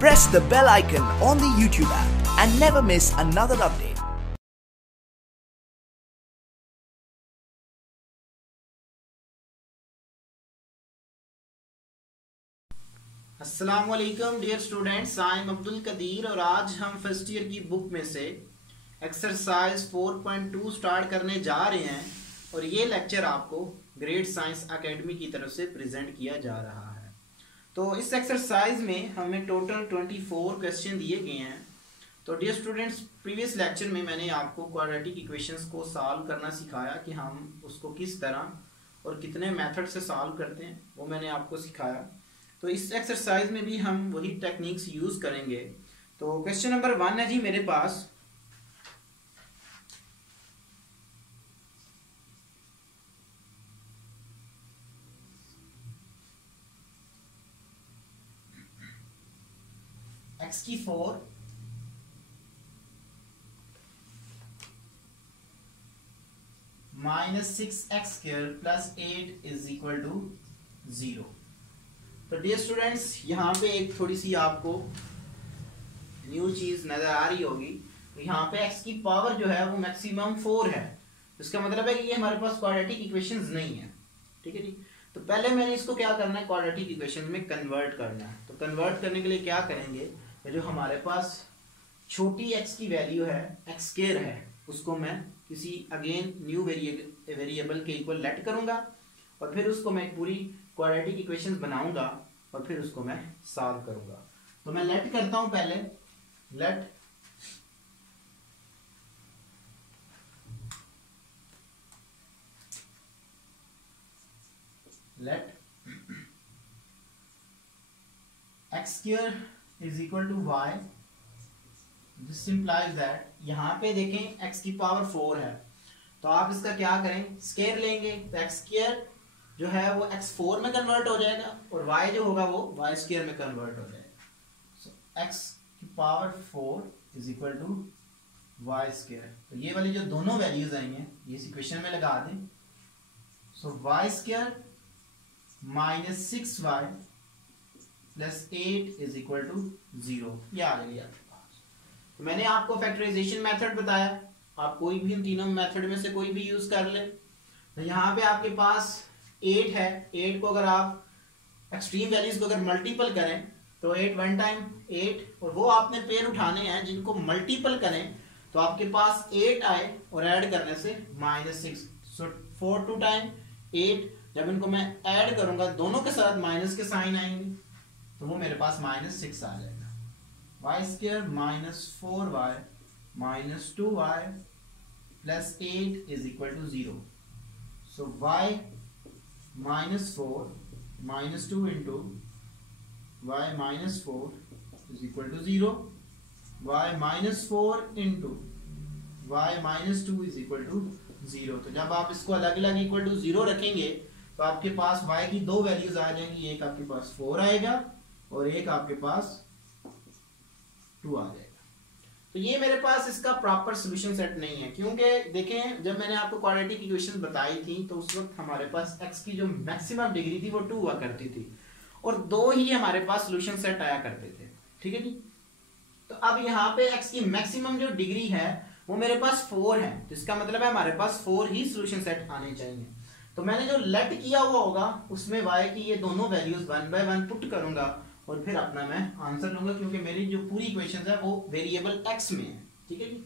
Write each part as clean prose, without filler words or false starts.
Press the bell icon on the YouTube app and never miss another update. अस्सलाम वालेकुम dear students, I am Abdul Qadir और आज हम first year की book में से एक्सरसाइज 4.2 स्टार्ट करने जा रहे हैं और ये लेक्चर आपको ग्रेड साइंस एकेडमी की तरफ से प्रेजेंट किया जा रहा है। तो इस एक्सरसाइज में हमें टोटल 24 क्वेश्चन दिए गए हैं। तो डियर स्टूडेंट्स, प्रीवियस लेक्चर में मैंने आपको क्वाड्रेटिक इक्वेशंस को सॉल्व करना सिखाया कि हम उसको किस तरह और कितने मेथड से सॉल्व करते हैं, वो मैंने आपको सिखाया। तो इस एक्सरसाइज में भी हम वही टेक्निक्स यूज करेंगे। तो क्वेश्चन नंबर 1 है जी मेरे पास। x की 4 minus 6x² plus 8 is equal to 0। तो डियर स्टूडेंट्स, यहाँ पे एक थोड़ी सी आपको न्यू चीज नजर आ रही होगी। तो यहाँ पे x की पावर जो है वो मैक्सिमम 4 है। इसका मतलब है कि ये हमारे पास क्वाड्रेटिक इक्वेशंस नहीं है। ठीक है जी। तो पहले मैंने इसको क्या करना है, क्वाड्रेटिक इक्वेशन में कन्वर्ट करना है। तो कन्वर्ट करने के लिए क्या करेंगे, जो हमारे पास छोटी x की वैल्यू है x² है, उसको मैं किसी अगेन न्यू वेरिएबल के इक्वल लेट करूंगा और फिर उसको मैं पूरी क्वाड्रेटिक इक्वेशंस बनाऊंगा और फिर उसको मैं सॉल्व करूंगा। तो मैं लेट करता हूं पहले, let x² is equal to y। This implies that, यहां पे देखें x की पावर 4 है, तो आप इसका क्या करें, स्क्वायर लेंगे तो x² जो है वो x4 में कन्वर्ट हो जाएगा और y जो होगा वो y² में कन्वर्ट हो जाएगा। सो x की power 4 is equal to y²। तो ये वाली जो दोनों वैल्यूज आएंगे ये इस इक्वेशन में लगा दें। So y² minus 6y plus 8 is equal to 0। ये आ गई आपके पास। तो मैंने आपको फैक्टराइजेशन मेथड बताया, आप कोई भी इन तीनों मेथड में से कोई भी यूज कर ले। तो यहाँ पे आपके पास 8 है, 8 को अगर आप एक्सट्रीम वैल्यूज को अगर मल्टीपल करें तो 8 वन टाइम 8, और वो आपने पेयर उठाने हैं जिनको मल्टीपल करें तो आपके पास 8 आए और ऐड करने से -6। सो 4 टू टाइम 8, जब इनको मैं ऐड करूंगा दोनों के साथ माइनस के साइन आएंगे तो वो मेरे पास -6 आ जाएगा। y² minus 4y minus 2y plus 8 is equal to 0। So y minus 4 minus 2 into y minus 4 is equal to 0। y minus 4 into y minus 2 is equal to 0। तो जब आप इसको अलग अलग इक्वल टू 0 रखेंगे तो आपके पास y की दो वैल्यूज आ जाएंगी, एक आपके पास 4 आएगा और एक आपके पास 2 आ जाएगा। तो ये मेरे पास इसका प्रॉपर सॉल्यूशन सेट नहीं है, क्योंकि देखें जब मैंने आपको क्वाड्रेटिक इक्वेशन बताई थी तो उस वक्त हमारे पास x की जो मैक्सिमम डिग्री थी वो 2 हुआ करती थी और 2 ही हमारे पास सॉल्यूशन सेट आया करते थे। ठीक है जी। तो अब यहाँ पे x की मैक्सिमम जो डिग्री है वो मेरे पास 4 है, तो इसका मतलब है हमारे पास 4 ही सॉल्यूशन सेट आने चाहिए। तो मैंने जो लेट किया हुआ होगा उसमें y की ये दोनों वैल्यूज 1 बाय 1 पुट करूंगा और फिर अपना मैं आंसर लूंगा, क्योंकि मेरी जो पूरी इक्वेशन है वो वेरिएबल x में है। ठीक है जी।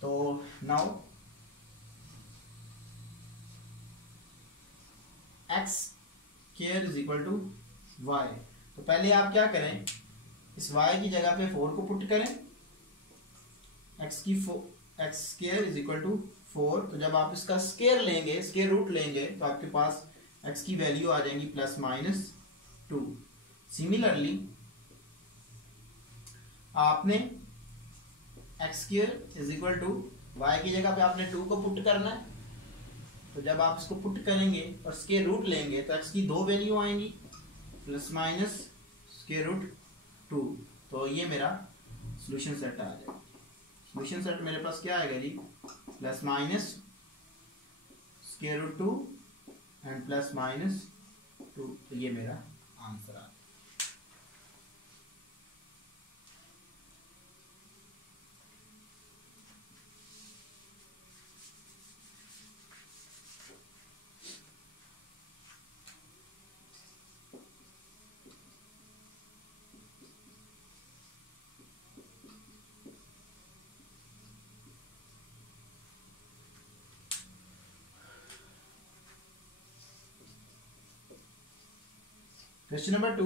तो now x² is equal to y। तो पहले आप क्या करें, इस y की जगह पे 4 को पुट करें। x² is equal to 4। तो जब आप इसका स्क्वायर लेंगे, स्क्वायर रूट लेंगे, तो आपके पास x की वैल्यू आ जाएंगी प्लस माइनस 2। सिमिलरली आपने x² is equal to y की जगह पे आपने 2 को पुट करना है। तो जब आप इसको पुट करेंगे और स्क्वायर रूट लेंगे तो x की दो वैल्यू आएंगी प्लस माइनस स्क्वायर रूट 2। तो ये मेरा सॉल्यूशन सेट आ जाएगा। सॉल्यूशन सेट मेरे पास क्या आएगा जी, plus minus square root 2 and plus minus 2। तो ये मेरा आंसर आ गया। क्वेश्चन नंबर 2,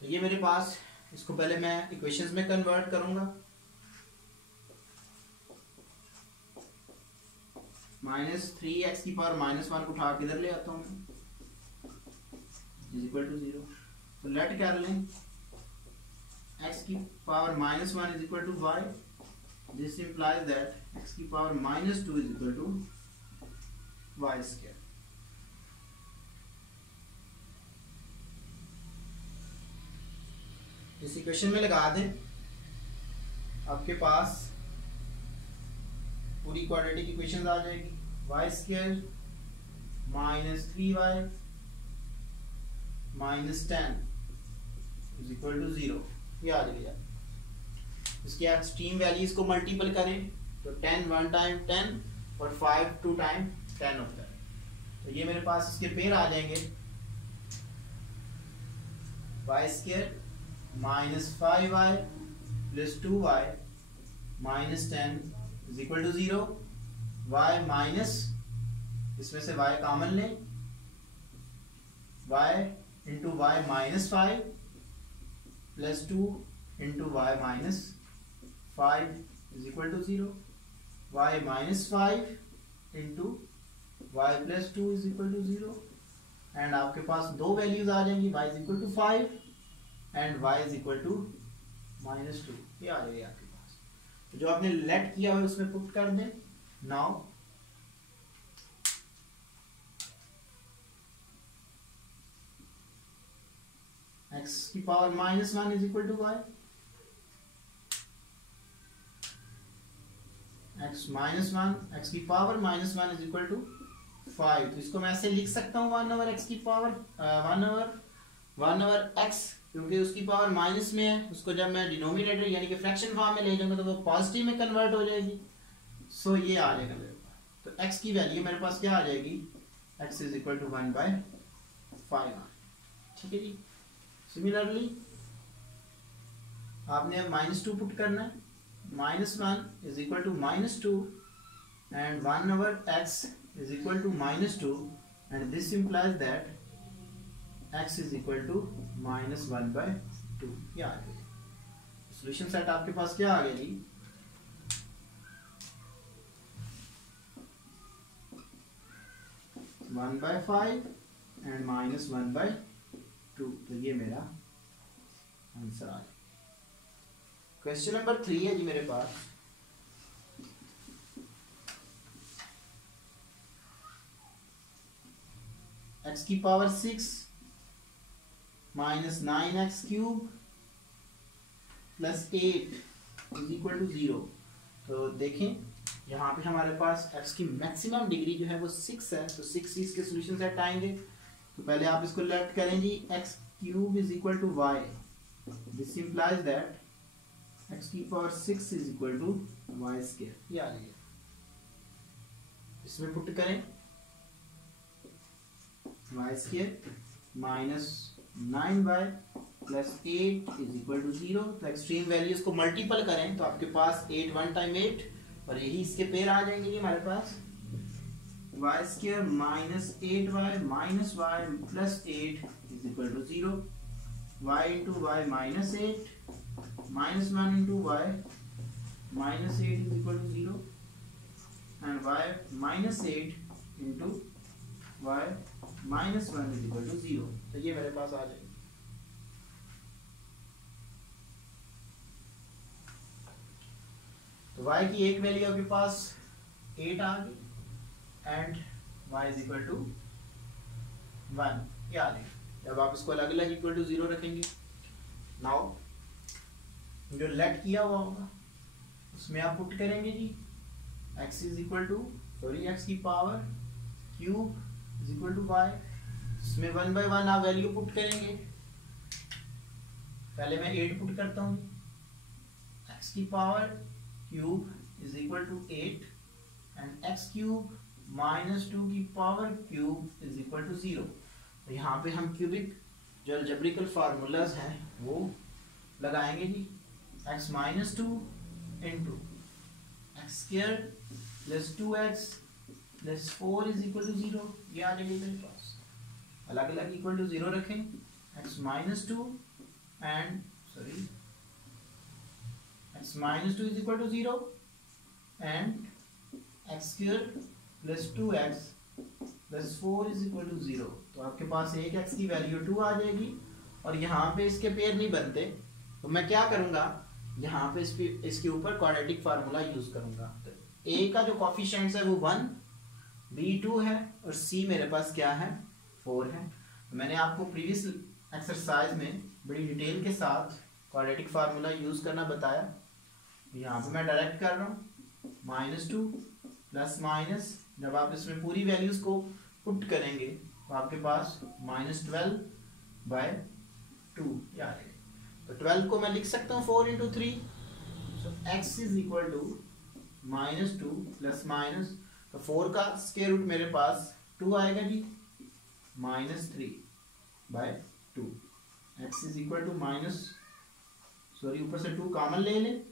तो ये मेरे पास, इसको पहले मैं इक्वेशंस में कन्वर्ट करूंगा। -3x की पावर -1 को उठा के इधर ले आता हूँ इज इक्वल टू 0। तो लेट कर लें x की power -1 is equal to y, this implies that x की power -2 is equal to y square. इस इक्वेशन में लगा दें, आपके पास पूरी क्वाड्रेटिक इक्वेशन आ जाएगी। y square -3y -10 is equal to 0, ये आ जाएगा। इसकी एक्सट्रीम वैल्यूज को मल्टीपल करें तो 10 1 टाइम 10 और 5 2 टाइम 10 होता है। तो ये मेरे पास इसके पेयर आ जाएंगे, y square -5y plus 2y -10 is equal to 0। y minus, इसमें से y कॉमन लें, y into y -5 plus 2 into y -5 is equal to 0। y -5 into y plus 2 is equal to 0। And आपके पास दो वैल्यूज आ जाएंगी, y is equal to 5 and y is equal to -2, ये आ जाएगी आपके पास। तो जो आपने लेट किया है उसमें पुट कर दें। नाउ x की power -1 is equal to y, x की पावर -1 इज इक्वल टू 5। तो इसको मैं ऐसे लिख सकता हूँ 1 ओवर x की पावर 1 ओवर x, क्योंकि उसकी पावर माइनस में है, उसको जब मैं डिनोमिनेटर यानी कि फ्रैक्शन फॉर्म में ले जाऊंगा तो वो पॉजिटिव में कन्वर्ट हो जाएगी। सो ये आ जाएगा मेरे पास। तो x की वैल्यू मेरे पास क्या आ जाएगी, x इज इक्वल टू 1/5। ठीक है जी। सिमिलरली आपने अब -2 पुट करना है, -1 is equal to -2 and 1 over x is equal to -2 and this implies that x is equal to -1/2। ये आ गया सॉल्यूशन सेट। आपके पास क्या आ गया जी, (1/5) एंड -1/2। तो ये मेरा आंसर आ गया। क्वेश्चन नंबर 3 है जी मेरे पास। x की power 6 -9x cube plus 8 is equal to 0। तो देखें यहाँ पे हमारे पास x की मैक्सिमम डिग्री जो है वो 6 है, तो 6 इसके सॉल्यूशन सेट आएंगे। तो पहले आप इसको लेट करें जी, x cube is equal to y, this implies that x की power 6 is equal to y square. ये आ जाएगा, इसमें पुट करें y square -9y plus 8 is equal to 0। तो एक्सट्रीम वैल्यूज को मल्टीपल करें तो आपके पास 8 1 टाइम 8 और यही इसके पेयर आ जाएंगे जी हमारे पास। y square -8y minus y plus 8 is equal to 0। y into y -8 -1 into y -8 is equal to 0 and y -8 into y -1 is equal to 0। तो ये मेरे पास आ जाएगा। तो y की एक वैल्यू आपके पास 8 आ गई and y is equal to 1, ये आ गई। जब आप इसको अलग अलग इक्वल टू 0 रखेंगे, नाउ जो लेट किया हुआ होगा उसमें आप पुट करेंगे जी x is equal to x की power cube is equal to y, इसमें 1 बाय 1 आप वैल्यू पुट करेंगे। पहले मैं 8 पुट करता हूँ, x की power cube is equal to 8 and x cube -2 की power cube is equal to 0। तो यहाँ पे हम क्यूबिक जो अलजेब्रिकल फार्मूलाज हैं वो लगाएंगे जी। x minus two into x square plus 2x plus 4 is equal to 0, ये आ जाएगी मेरे पास। अलग अलग इक्वल टू 0 रखें, x minus two and sorry x minus two is equal to 0 and x square plus 2x plus 4 is equal to 0। तो आपके पास एक x की वैल्यू 2 आ जाएगी और यहाँ पे इसके पेयर नहीं बनते, तो मैं क्या करूँगा, यहाँ पे इसके ऊपर क्वाड्रेटिक फार्मूला यूज करूँगा। तो a का जो कोफिशिएंट्स है वो 1, b 2 है और c मेरे पास क्या है 4 है। तो मैंने आपको प्रीवियस एक्सरसाइज में बड़ी डिटेल के साथ क्वाड्रेटिक फार्मूला यूज करना बताया। यहाँ पे मैं डायरेक्ट कर रहा हूँ, -2 प्लस माइनस, जब आप इसमें पूरी वैल्यूज को पुट करेंगे तो आपके पास -12/2 ये आ जाएगा। तो 12 को मैं लिख सकता हूँ 4 into 3, so x is equal to -2 plus minus, तो 4 का स्क्वायर रूट मेरे पास 2 आएगा जी, -3/2। x इज इक्वल टू ऊपर से 2 कॉमन ले लें,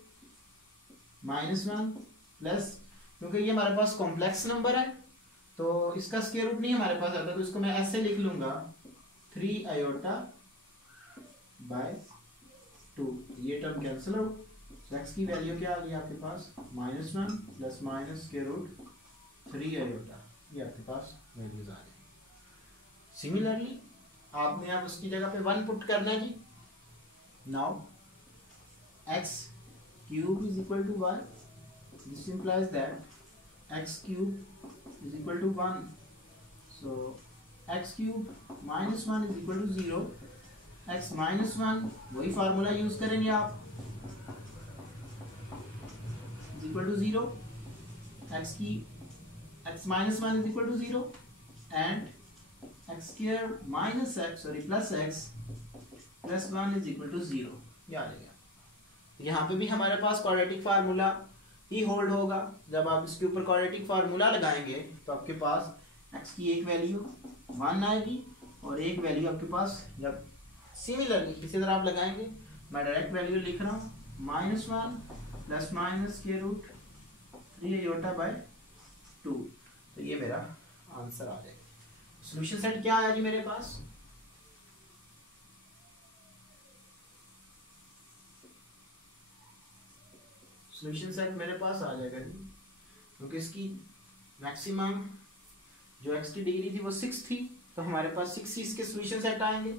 -1 प्लस, क्योंकि ये हमारे पास कॉम्प्लेक्स नंबर है तो इसका स्क्वायर रूट नहीं हमारे पास आता, तो इसको मैं ऐसे लिख लूंगा 3/2। ये टर्म कैंसिल हो, तो x की वैल्यू क्या आ गई आपके पास, -1 प्लस माइनस स्क्वायर रूट 3/, ये आपके पास वैल्यूज आ जाएगी। सिमिलरली आपने अब उसकी जगह पे 1 पुट करना है जी। Now x cube is equal to y, this implies that x cube is equal to 1, so x cube minus 1 is equal to 0, x minus 1 वही फार्मूला यूज करेंगे आप, is equal to 0, x minus 1 is equal to 0 and x square minus x plus x plus 1 is equal to 0, ये आ जाएगा। यहाँ पे भी हमारे पास क्वाड्रेटिक फार्मूला ही होल्ड होगा। जब आप इसके ऊपर क्वाड्रेटिक फार्मूला लगाएंगे तो आपके पास x की एक वैल्यू 1 आएगी और एक वैल्यू आपके पास, जब सिमिलरली इसी तरह आप लगाएंगे, मैं डायरेक्ट वैल्यू लिख रहा हूँ -1 प्लस माइनस स्क्वायर रूट 3/2, तो ये मेरा आंसर आ जाएगा। सॉल्यूशन सेट क्या आया जी मेरे पास, सॉल्यूशन सेट मेरे पास आ जाएगा जी, क्योंकि इसकी मैक्सिमम जो x की डिग्री थी वो 6 थी, तो हमारे पास 6 ही इसके सॉल्यूशन सेट आएंगे।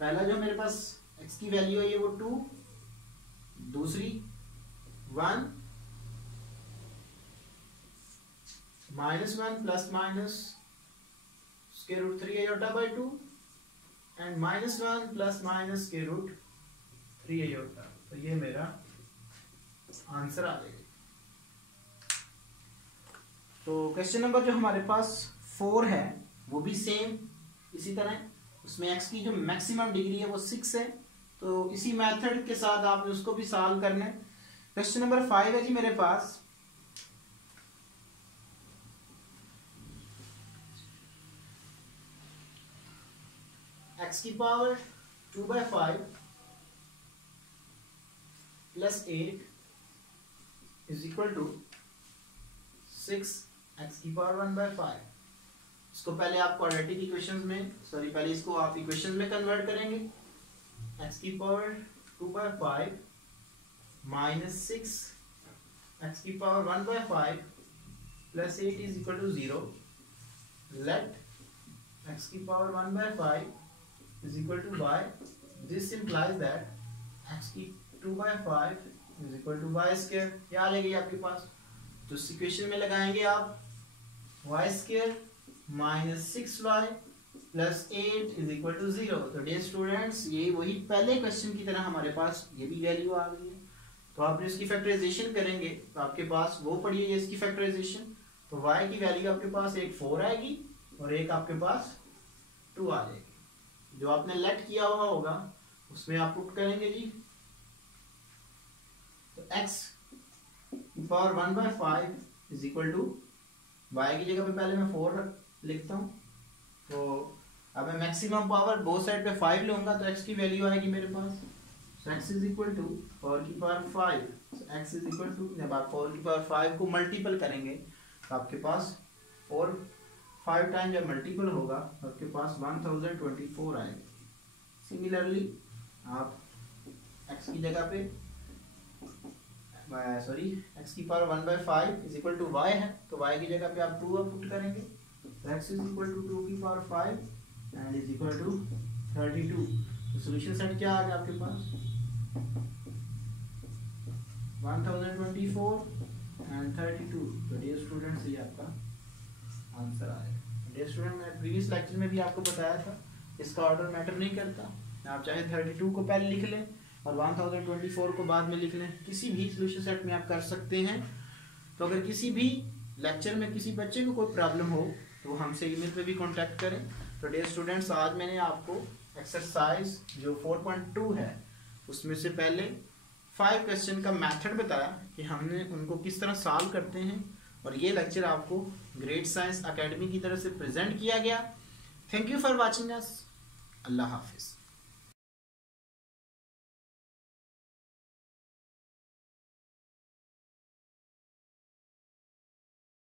पहला जो मेरे पास x की वैल्यू है ये वो 2, दूसरी 1, -1 plus minus square root 3/2 and -1 plus minus square root 3/, तो ये मेरा आंसर आ जाएगा। तो क्वेश्चन नंबर जो हमारे पास 4 है वो भी सेम इसी तरह, उसमें x की जो मैक्सिमम डिग्री है वो 6 है, तो इसी मेथड के साथ आपने उसको भी सॉल्व करना है। क्वेश्चन नंबर 5 है जी मेरे पास, x की power 2/5 plus 8 is equal to 6 x की पावर 1/5। इसको पहले आप क्वाड्रेटिक इक्वेशंस में, पहले इसको आप इक्वेशंस में कन्वर्ट करेंगे। x की पावर 2/5 माइनस 6 x की power 1/5 plus 8 is equal to 0। Let x की power 1/5 is equal to y, this implies that x की 2/5 is equal to y square, क्या आ जाएगी आपके पास, तो इस इक्वेशन में लगाएंगे आप y square minus 6y plus 8 is equal to 0। तो डियर स्टूडेंट्स, ये वही पहले क्वेश्चन की तरह हमारे पास ये भी वैल्यू आ गई है। तो आप इसकी फैक्टराइजेशन करेंगे तो आपके पास वो पड़ी है इसकी फैक्टराइजेशन, तो y की वैल्यू आपके पास एक 4 आएगी और एक आपके पास 2 आ जाएगी। जो आपने लेट किया हुआ होगा उसमें आप पुट करेंगे जी, तो x power 1/5 is equal to y की जगह पे पहले मैं 4 लिखता हूँ, तो अब मैं मैक्सिमम पावर बोथ साइड पे 5 लूंगा तो x की वैल्यू आएगी मेरे पास, x इज इक्वल टू 4 की power 5, x is equal to, जब आप 4 की पावर 5 को मल्टीपल करेंगे तो आपके पास 5 टाइम जब मल्टीपल होगा तो आपके पास 1024 आएगा। सिमिलरली आप x की जगह पे x की power 1/5 is equal to y है, तो y की जगह पे आप 2 पुट करेंगे तो x इज इक्वल टू 2 की power 5 and is equal to 32। तो सॉल्यूशन सेट क्या आ गया आपके पास 1024 एंड 32। तो डियर स्टूडेंट्स ये आपका आंसर आएगा। डियर स्टूडेंट मैं प्रीवियस लेक्चर में भी आपको बताया था इसका ऑर्डर मैटर नहीं करता, आप चाहे 32 को पहले लिख लें और 1024 को बाद में लिख लें, किसी भी सॉल्यूशन सेट में आप कर सकते हैं। तो अगर किसी भी लेक्चर में किसी बच्चे को कोई प्रॉब्लम हो तो वो हमसे ईमेल पे भी कांटेक्ट करें। तो डियर स्टूडेंट्स आज मैंने आपको एक्सरसाइज जो 4.2 है उसमें से पहले 5 क्वेश्चन का मेथड बताया कि हमने उनको किस तरह सॉल्व करते हैं, और ये लेक्चर आपको ग्रेट साइंस एकेडमी की तरफ से प्रेजेंट किया गया। Thank you for watching us. अल्लाह हाफिज़।